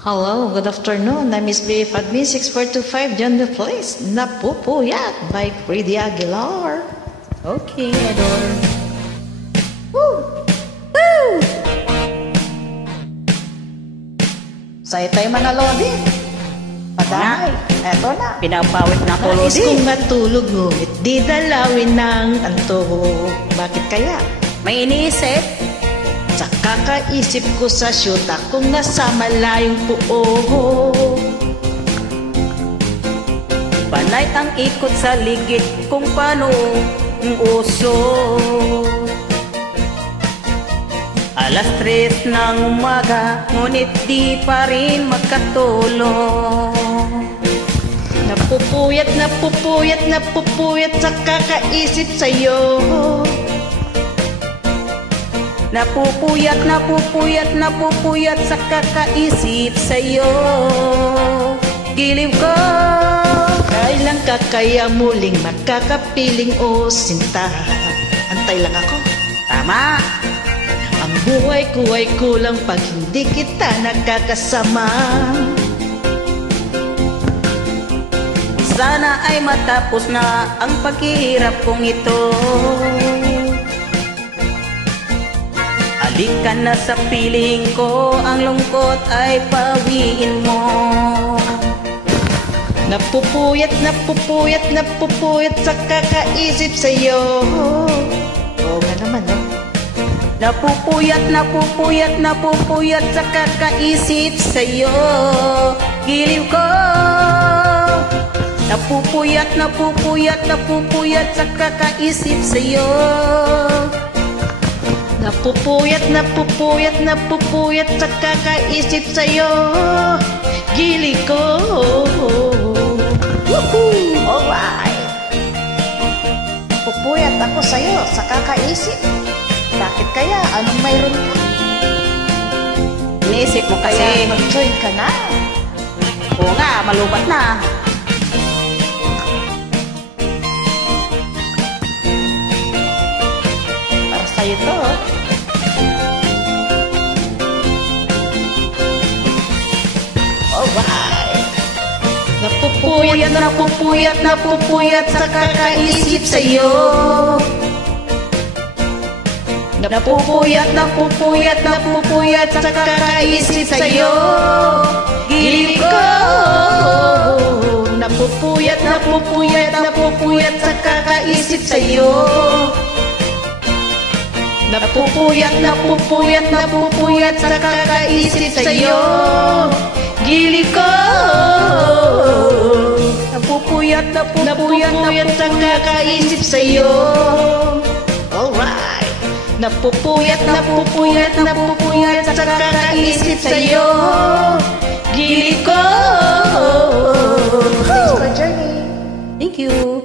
Hello, good afternoon. I'm Miss BF Admin 6425 John the Place. Napupuyat by Freddy Aguilar. Okay, idol. Woo! Woo! Sa'yo tayo mga lodi. Padamay. Eto na. Pinapawit na ko, Nais Lodi. kong matulog ngunit di dalawin ng antok. Bakit kaya? May iniisip? Sa kakaisip ko sa syuta kung nasa malayong puo. Panay ang ikot sa ligid kung paano ang uso. Alas 3 ng umaga, ngunit di pa rin makatulog. Napupuyat, napupuyat, napupuyat sa kakaisip sa'yo. Napupuyat, napupuyat, napupuyat sa kakaisip sa'yo. Giliw ko. Kailan ka kaya muling makakapiling o sinta? Antay lang ako. Tama. Ang buhay ko ay kulang pag hindi kita nakakasama. Sana ay matapos na ang paghihirap kong ito. Halika na sa piling ko, ang lungkot ay pawiin mo. Napupuyat, napupuyat, napupuyat sa kakaisip sa'yo. Oo nga naman, no? Napupuyat, napupuyat, napupuyat sa kakaisip sa'yo. Giliw ko. Napupuyat, napupuyat, napupuyat sa kakaisip sa'yo. Napupuyat, napupuyat, napupuyat sa kakaisip sa'yo. Gili ko. Woohoo! Alright. Napupuyat ako sa'yo sa kakaisip. Bakit kaya? Anong mayroon ka? Iniisip mo Kaya kasi. mag-join ka na. Oo nga, malubat na. Para sa'yo to. Alright. Napupuyat, napupuyat, napupuyat sa kakaisip sa'yo. Napupuyat, napupuyat, napupuyat sa kakaisip sa'yo. Gili ko. Napupuyat, napupuyat, napupuyat sa kakaisip sa'yo. Napupuyat, napupuyat, napupuyat sa kakaisip sa'yo. Gili ko. Napupuyat, napupuyat, Napupuyat sa kakaisip sa'yo. Alright. Napupuyat, napupuyat, napupuyat sa kakaisip sa'yo. Gili ko. Thanks for journey. Thank you.